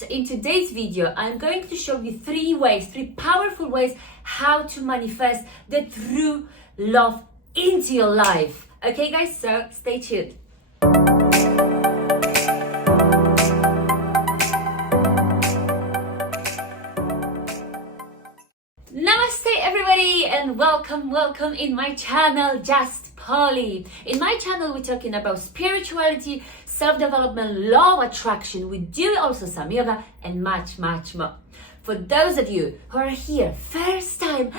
So in today's video, I'm going to show you three powerful ways how to manifest the true love into your life. Okay guys, so stay tuned. Namaste everybody and welcome in my channel Just Polly. In my channel we're talking about spirituality, self-development, law of attraction. We do also some yoga and much more. For those of you who are here first time,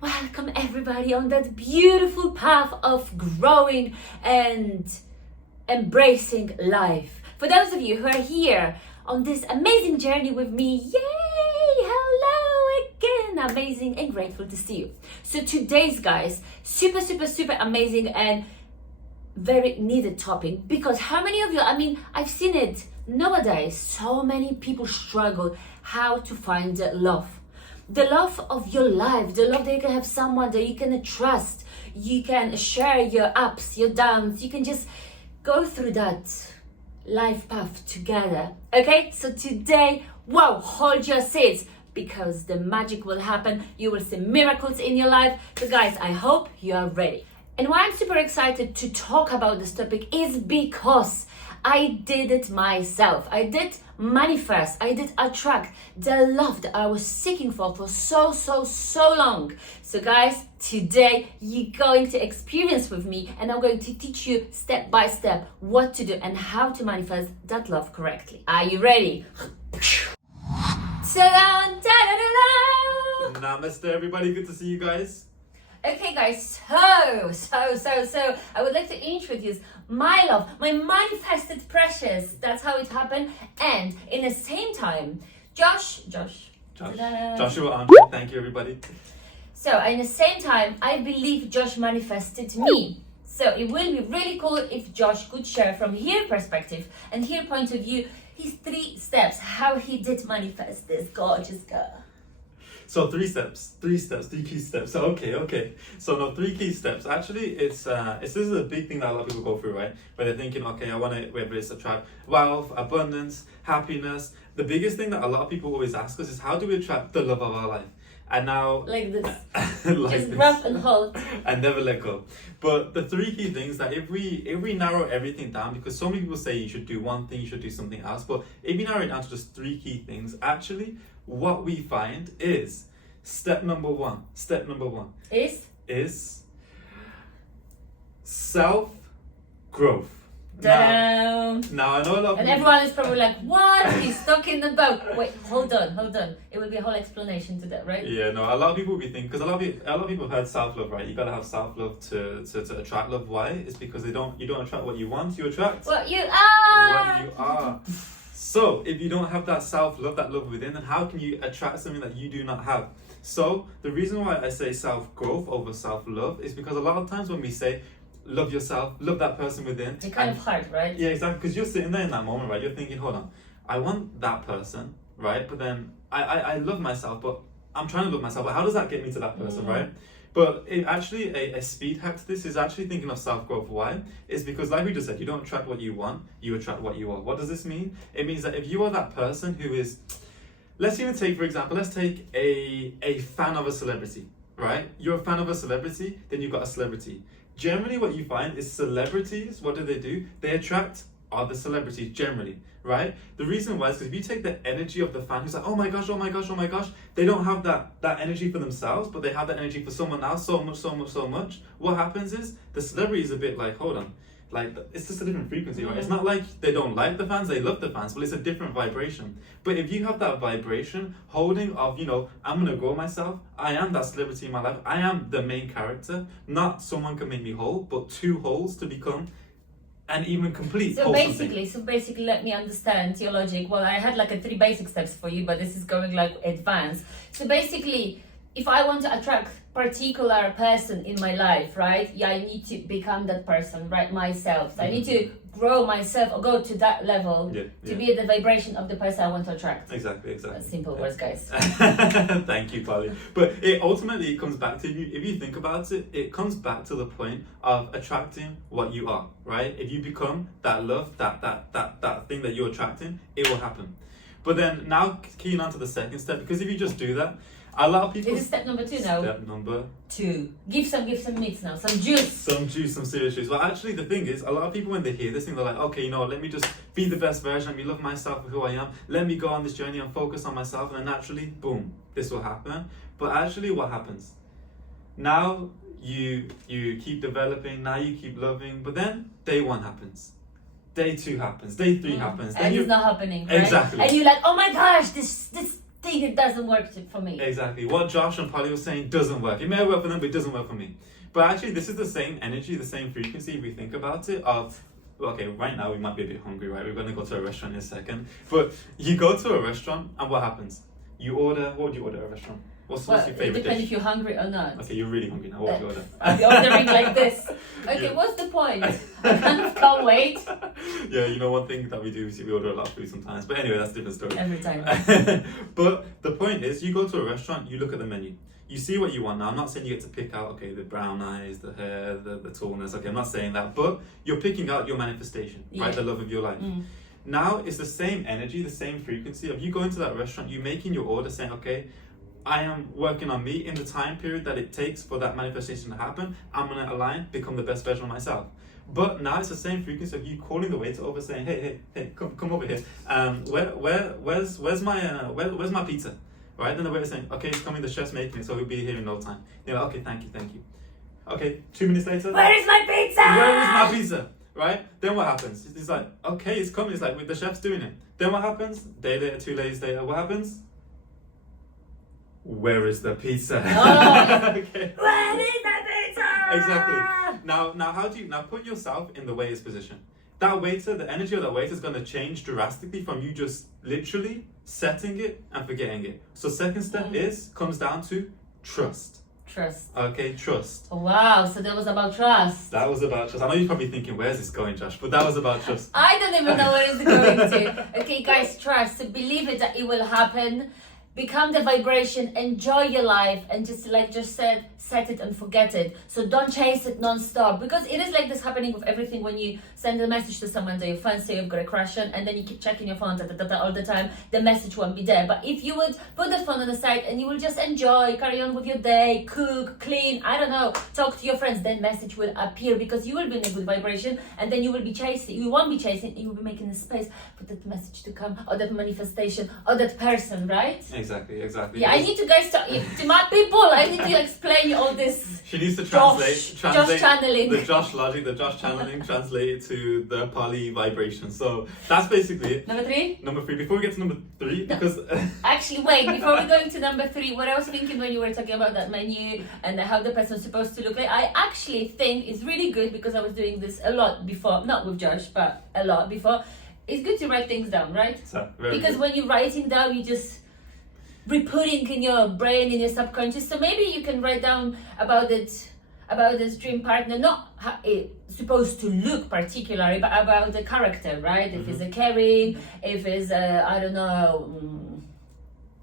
welcome everybody on that beautiful path of growing and embracing life. For those of you who are here on this amazing journey with me, yay, hello again, amazing and grateful to see you. So today's, guys, super amazing and very needed topic, because how many of you, I've seen it nowadays, so many people struggle how to find the love of your life, the love that you can have someone that you can trust, you can share your ups, your downs, you can just go through that life path together. Okay, so today, wow, hold your seats because the magic will happen. You will see miracles in your life. So guys, I hope you are ready. And why I'm super excited to talk about this topic is because I did it myself. I did manifest, I did attract the love that I was seeking for so long. So guys, today you're going to experience with me, and I'm going to teach you step by step what to do and how to manifest that love correctly. Are you ready? Namaste everybody, good to see you guys. Okay guys, so I would like to introduce my love, my manifested precious. That's how it happened. And in the same time, Joshua Andre, thank you everybody. So in the same time, I believe Josh manifested me. So it will be really cool if Josh could share from his perspective and his point of view his 3 steps, how he did manifest this gorgeous girl. So 3 key steps. Okay. So no, 3 key steps. Actually, this is a big thing that a lot of people go through, right? Where they're thinking, okay, I want to, whether it's attract wealth, abundance, happiness. The biggest thing that a lot of people always ask us is, how do we attract the love of our life? And now, like this, like just this. grab and hold and never let go. But the 3 key things that if we narrow everything down, because so many people say you should do one thing, you should do something else, but if you narrow it down to just 3 key things, actually what we find is step number one is self-growth. Now I know a lot of and everyone is probably like, what he's talking about. Wait, hold on. It will be a whole explanation to that, right? Yeah, no, a lot of people will be thinking, because a lot of people have heard self-love, right? You gotta have self-love to attract love. Why? It's because you don't attract what you want, you attract what you are. So if you don't have that self-love, that love within, then how can you attract something that you do not have? So the reason why I say self-growth over self-love is because a lot of times when we say love yourself, love that person within, it's kind of hard, right? Yeah, exactly, because you're sitting there in that moment, right? You're thinking, hold on, I want that person, right? But then I love myself, but I'm trying to love myself, but how does that get me to that person, right? But actually a speed hack to this is actually thinking of self-growth. Why? It's because, like we just said, you don't attract what you want, you attract what you are. What does this mean? It means that if you are that person who is, let's even take, for example, let's take a fan of a celebrity, right? You're a fan of a celebrity, then you've got a celebrity. Generally what you find is celebrities, what do? They attract other celebrities generally, right? The reason why is because if you take the energy of the fan who's like, oh my gosh, they don't have that energy for themselves, but they have that energy for someone else so much. What happens is the celebrity is a bit like, hold on, like it's just a different frequency, right? It's not like they don't like the fans, they love the fans, but it's a different vibration. But if you have that vibration holding of, I'm gonna grow myself, I am that celebrity in my life, I am the main character, not someone can make me whole, but 2 wholes to become and even complete. So basically, let me understand your logic. Well, I had like a 3 basic steps for you, but this is going like advanced. So basically, if I want to attract particular person in my life, right? Yeah, I need to become that person, right? Myself. So I need to grow myself or go to that level to be at the vibration of the person I want to attract. Exactly. That's simple words, guys. Thank you, Polly. But it ultimately comes back to, if you think about it, it comes back to the point of attracting what you are, right? If you become that love, that thing that you're attracting, it will happen. But then now keying on to the second step, because if you just do that, a lot of people. This is step number 2 now. Step number 2. Give some meats now, some juice. Some juice, some serious juice. Well, actually, the thing is, a lot of people when they hear this thing, they're like, okay, let me just be the best version. Let me love myself for who I am. Let me go on this journey and focus on myself, and then naturally, boom, this will happen. But actually, what happens? Now you keep developing. Now you keep loving. But then day 1 happens. Day 2 happens. Day 3 happens. Then And it's not happening. Right? Exactly. And you're like, oh my gosh, this thing, it doesn't work for me. Exactly. What Josh and Polly were saying doesn't work. It may work for them, but it doesn't work for me. But actually, this is the same energy, the same frequency, if we think about it, of, okay, right now we might be a bit hungry, right? We're going to go to a restaurant in a second. But you go to a restaurant, and what happens? You order, what would you order at a restaurant? What's your favourite dish? It depends if you're hungry or not. Okay, you're really hungry now. What would you order? I'll be ordering like this. Okay, Yeah. What's the point? I kind of can't wait. Yeah, one thing that we do is we order a lot of food sometimes. But anyway, that's a different story. Every time. But the point is, you go to a restaurant, you look at the menu. You see what you want. Now, I'm not saying you get to pick out, okay, the brown eyes, the hair, the tallness. Okay, I'm not saying that. But you're picking out your manifestation, right? The love of your life. Now, it's the same energy, the same frequency of you going to that restaurant, you making your order, saying, okay, I am working on me in the time period that it takes for that manifestation to happen. I'm going to align, become the best version of myself. But now it's the same frequency of you calling the waiter over, saying, hey, come over here. Where's my pizza? Right? Then the waiter's saying, okay, it's coming, the chef's making it, so he'll be here in no time. You're like, okay, thank you. Okay, 2 minutes later. Where is my pizza? Where is my pizza? Right? Then what happens? It's like, okay, it's coming. It's like with the chef's doing it. Then what happens? Day later, 2 days later, what happens? Where is the pizza? Oh, okay. Where is the pizza? Exactly. Now how do you put yourself in the waiter's position? That waiter, the energy of that waiter is going to change drastically from you just literally setting it and forgetting it. So second step comes down to trust. Trust. Okay, trust. Oh, wow, so that was about trust. That was about trust. I know you're probably thinking, where's this going, Josh? But that was about trust. I don't even know where it's going to. Okay, guys, trust. So believe it that it will happen. Become the vibration, enjoy your life, and just like just said, set it and forget it. So don't chase it non-stop, because it is like this happening with everything. When you send a message to someone that you fancy, you've got a crush on, and then you keep checking your phone all the time, the message won't be there. But if you would put the phone on the side and you will just enjoy, carry on with your day, cook, clean, I don't know, talk to your friends, then message will appear, because you will be in a good vibration, and then you will be chasing, you won't be chasing, you will be making a space for that message to come, or that manifestation, or that person, right? Exactly. Yeah, I need to guys to my people. I need to explain all this. She needs to Josh channeling. the Josh logic, the Josh channeling, translate it to the Pali vibration. So that's basically it. Number 3. Number 3. Before we get to number 3, because Actually, wait. Before we go into number 3, what I was thinking when you were talking about that menu and how the person's supposed to look like, I actually think it's really good, because I was doing this a lot before, not with Josh, but a lot before. It's good to write things down, right? So, because good. when you're writing down, you just re-putting in your brain, in your subconscious. So maybe you can write down about this dream partner, not how it's supposed to look particularly, but about the character, right? If it's a caring, if it's I don't know.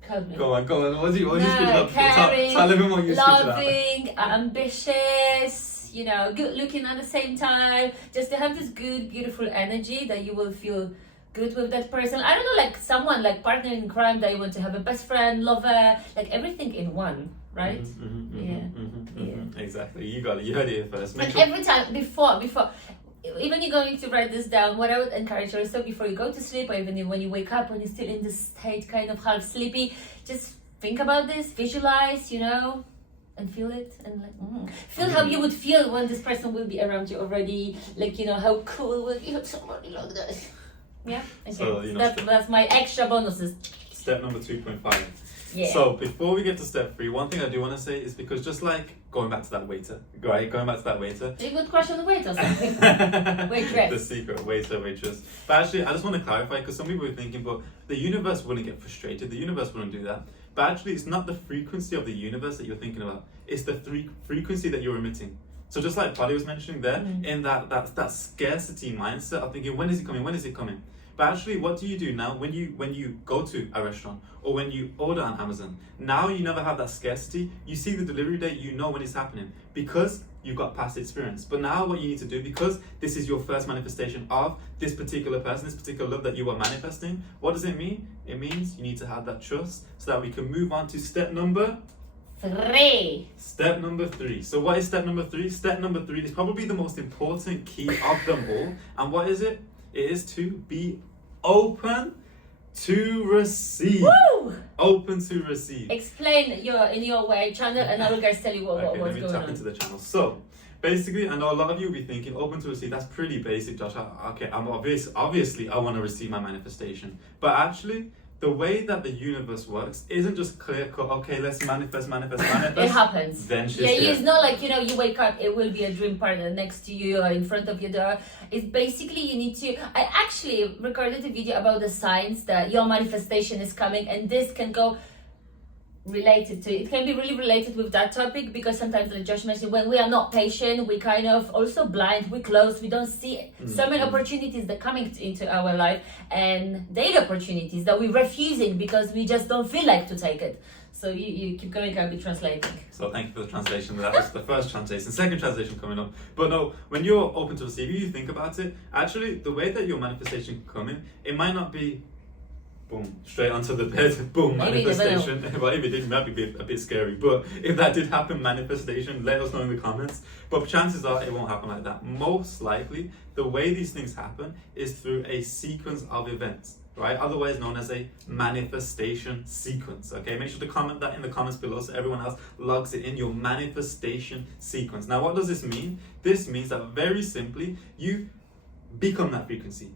Help me. Go on. What do you speak about? Caring, Tell everyone what you speak about. loving, ambitious, good looking at the same time. Just to have this good, beautiful energy that you will feel good with that person. I don't know, like someone like partner in crime that you want to have a best friend, lover, like everything in one, right? Exactly. You got it. You heard it here first. Every time before, even you're going to write this down, what I would encourage also before you go to sleep, or even when you wake up, when you're still in this state, kind of half sleepy, just think about this, visualize, and feel it, and feel how you would feel when this person will be around you already, like how cool will you have somebody like this. Yeah. Okay. So, that's my extra bonuses. Step number 2.5. Yeah. So before we get to step 3, one thing I do want to say is, because just like going back to that waiter, right? Going back to that waiter. You could crush on the waiter or something. Waitress. The secret waiter, waitress. But actually, I just want to clarify, because some people are thinking, but the universe wouldn't get frustrated. The universe wouldn't do that. But actually, it's not the frequency of the universe that you're thinking about. It's the frequency that you're emitting. So just like Paddy was mentioning there, in that scarcity mindset of thinking, when is it coming? When is it coming? But actually, what do you do now when you go to a restaurant, or when you order on Amazon? Now you never have that scarcity. You see the delivery date, you know when it's happening, because you've got past experience. But now what you need to do, because this is your first manifestation of this particular person, this particular love that you are manifesting, what does it mean? It means you need to have that trust so that we can move on to step number 3. Step number 3. So what is step number 3? Step number 3 is probably the most important key of them all. And what is it? It is to be open to receive. Woo! Open to receive. Explain in your way, channel, and I will guys tell you what's Let going me tap on. into the channel. So basically, I know a lot of you will be thinking, open to receive, that's pretty basic, Josh. Okay, I'm obviously I want to receive my manifestation. But actually, the way that the universe works isn't just clear cut, okay, let's manifest. It happens. Then she's Yeah, here. it's not like, you wake up, it will be a dream partner next to you or in front of your door. It's basically you need to. I actually recorded a video about the signs that your manifestation is coming, and this can go related to it. It can be really related with that topic, because sometimes, like Josh mentioned, when we are not patient, we kind of also blind, we close, we don't see so many opportunities that coming into our life, and data opportunities that we're refusing because we just don't feel like to take it. So you keep going, I'll be translating. So thank you for the translation. That was the first translation. Second translation coming up. But no, when you're open to receive, you think about it, actually the way that your manifestation can come in, it might not be boom, straight onto the bed, boom, Maybe manifestation. Well, if it did, might be a bit scary. But if that did happen, manifestation, let us know in the comments. But chances are it won't happen like that. Most likely, the way these things happen is through a sequence of events, right? Otherwise known as a manifestation sequence, okay? Make sure to comment that in the comments below so everyone else logs it in, your manifestation sequence. Now, what does this mean? This means that very simply, you become that frequency.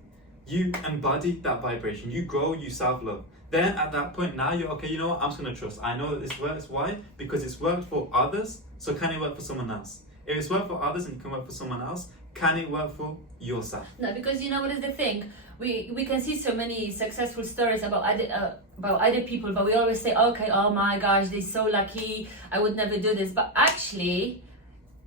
You embody that vibration. You grow, you self-love. Then at that point, now you're okay, you know what? I'm just going to trust. I know that this works. Why? Because it's worked for others. So can it work for someone else? If it's worked for others and it can work for someone else, can it work for yourself? No, because you know what is the thing? We can see so many successful stories about other people, but we always say, okay, oh my gosh, they're so lucky, I would never do this. But actually,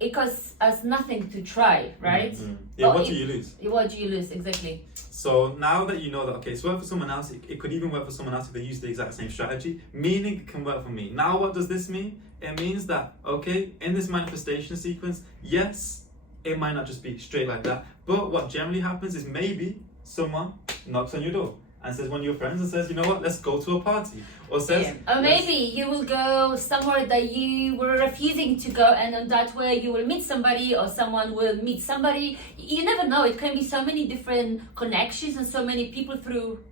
it costs us nothing to try, right? Mm-hmm. Yeah, what do you lose? What do you lose, exactly? So now that you know that, okay, it's worked for someone else, it could even work for someone else if they use the exact same strategy, meaning it can work for me. Now what does this mean? It means that, okay, in this manifestation sequence, yes, it might not just be straight like that, but what generally happens is maybe someone knocks on your door and says one of your friends and says, you know what, let's go to a party. Or says, or maybe you will go somewhere that you were refusing to go, and on that way you will meet somebody, or someone will meet somebody. You never know. It can be so many different connections and so many people through.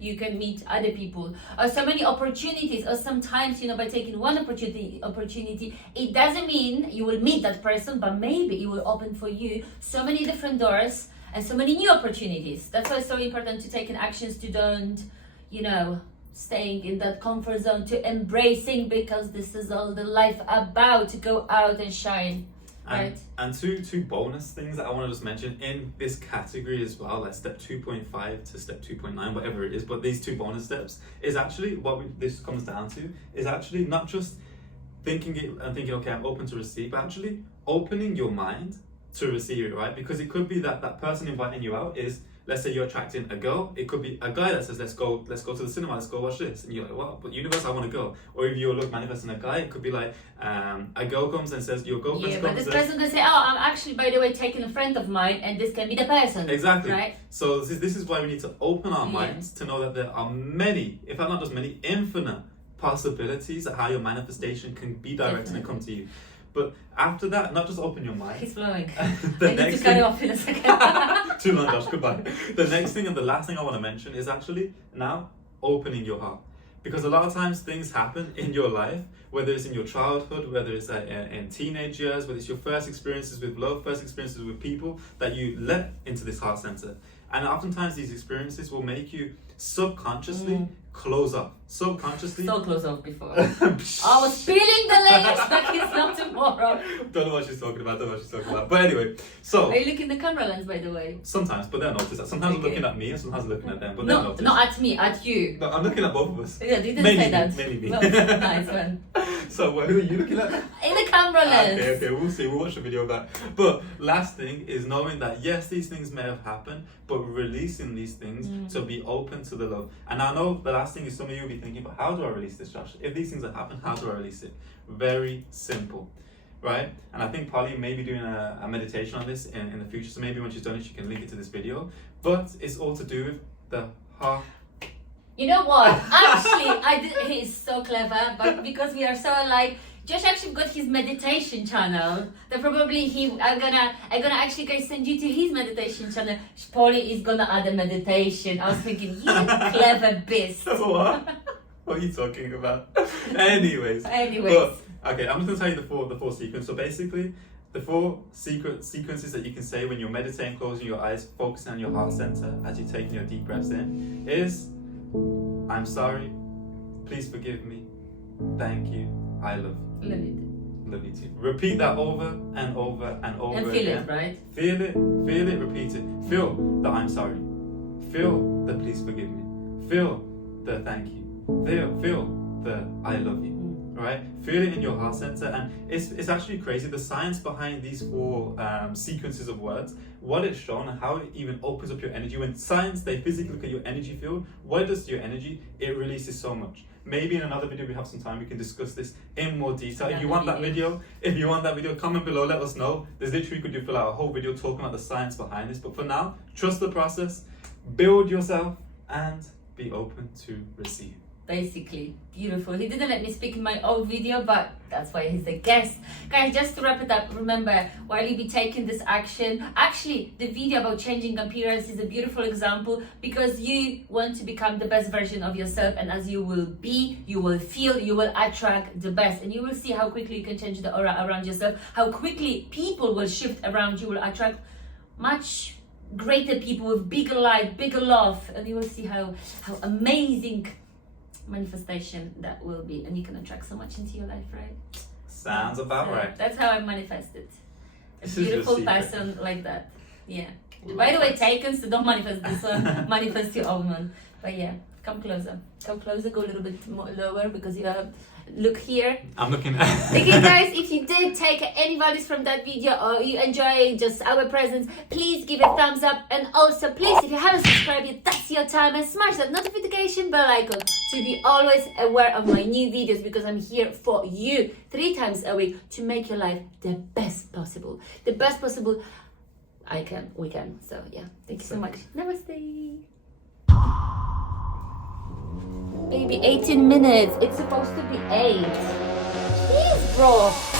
You can meet other people, or so many opportunities, or sometimes, by taking one opportunity, it doesn't mean you will meet that person, but maybe it will open for you so many different doors and so many new opportunities. That's why it's so important to take actions, to don't, staying in that comfort zone, to embracing, because this is all the life about, to go out and shine. Right. And two bonus things that I want to just mention in this category as well, like step 2.5 to step 2.9, whatever it is, but these two bonus steps is actually this comes down to is actually not just thinking it and thinking, okay, I'm open to receive, but actually opening your mind to receive it, right? Because it could be that person inviting you out is, let's say you're attracting a girl, it could be a guy that says, let's go to the cinema, let's go watch this, and you're like, wow, but universe, I want to go. Or if you're manifesting a guy, it could be like a girl comes and says, your girlfriend's but this person can say, oh, I'm actually, by the way, taking a friend of mine, and this can be the person. Exactly. Right? So this is why we need to open our minds to know that there are many, if not just many, infinite possibilities of how your manifestation can be directed and come to you. But after that, not just open your mind. He's flowing. I need to cut it off in a second. Too long, Josh. Goodbye. The next thing and the last thing I want to mention is actually now opening your heart. Because a lot of times things happen in your life, whether it's in your childhood, whether it's in teenage years, whether it's your first experiences with love, first experiences with people, that you let into this heart center. And oftentimes these experiences will make you subconsciously close up. Subconsciously. So close off before. I was peeling the layers like it's not tomorrow. Don't know what she's talking about, But anyway, so. Are you looking at the camera lens, by the way? Sometimes, but they'll notice that. Sometimes I'm looking at me and sometimes I'm looking at them, but they'll notice. Not at me, at you. No, I'm looking at both of us. Yeah, you didn't mainly say that. Mainly me. Well, nice one. So, who are you looking at? In the camera lens. Okay, we'll see. We'll watch the video of that. But last thing is knowing that, yes, these things may have happened, but releasing these things to be open to the love. And I know the last thing is some of you will be thinking, but how do I release this, Josh? If these things have happened, how do I release it? Very simple. right? And I think Polly may be doing a meditation on this in the future, so maybe when she's done it, she can link it to this video. But it's all to do with the heart. You know what? Actually, he is so clever, but because we are so alike, Josh actually got his meditation channel. That probably I'm gonna actually guys send you to his meditation channel. Polly is gonna add a meditation. I was thinking, you clever beast. What? What are you talking about? Anyways. But, okay, I'm just gonna tell you the four sequences. So basically, the four sequences that you can say when you're meditating, closing your eyes, focusing on your heart center as you're taking your deep breaths in, is I'm sorry, please forgive me, thank you, I love you. Love it. Love you too. Repeat that over and over and over and feel again. it, right? Feel it, repeat it. Feel the I'm sorry. Feel the please forgive me. Feel the thank you. Feel the I love you. Right? Feel it in your heart center, and it's actually crazy the science behind these four sequences of words, what it's shown and how it even opens up your energy. When science, they physically look at your energy field, what it does to your energy, it releases so much. Maybe in another video we have some time, we can discuss this in more detail. If you want that video, comment below, let us know. There's literally, we could fill out a whole video talking about the science behind this, but for now, trust the process, build yourself, and be open to receive. Basically, beautiful. He didn't let me speak in my old video, but that's why he's a guest. Guys, just to wrap it up, remember, while you be taking this action, actually, the video about changing appearance is a beautiful example, because you want to become the best version of yourself, and as you will be, you will feel, you will attract the best, and you will see how quickly you can change the aura around yourself, how quickly people will shift around you, will attract much greater people with bigger light, bigger love, and you will see how amazing manifestation that will be, and you can attract so much into your life, right? Sounds about right. That's how I manifested a This is your beautiful secret. person like that. Yeah. By the way, taken, so don't manifest this one. Manifest your own one. But yeah, come closer, go a little bit more lower, because you have look here. I'm looking at Okay guys, if you did take any values from that video, or you enjoy just our presence, please give a thumbs up, and also please, if you haven't subscribed yet, that's your time, and smash that notification bell icon to be always aware of my new videos, because I'm here for you 3 times a week to make your life the best possible. The best possible we can. So yeah, thank you so much. Namaste. Maybe 18 minutes. It's supposed to be 8. Jeez, bro.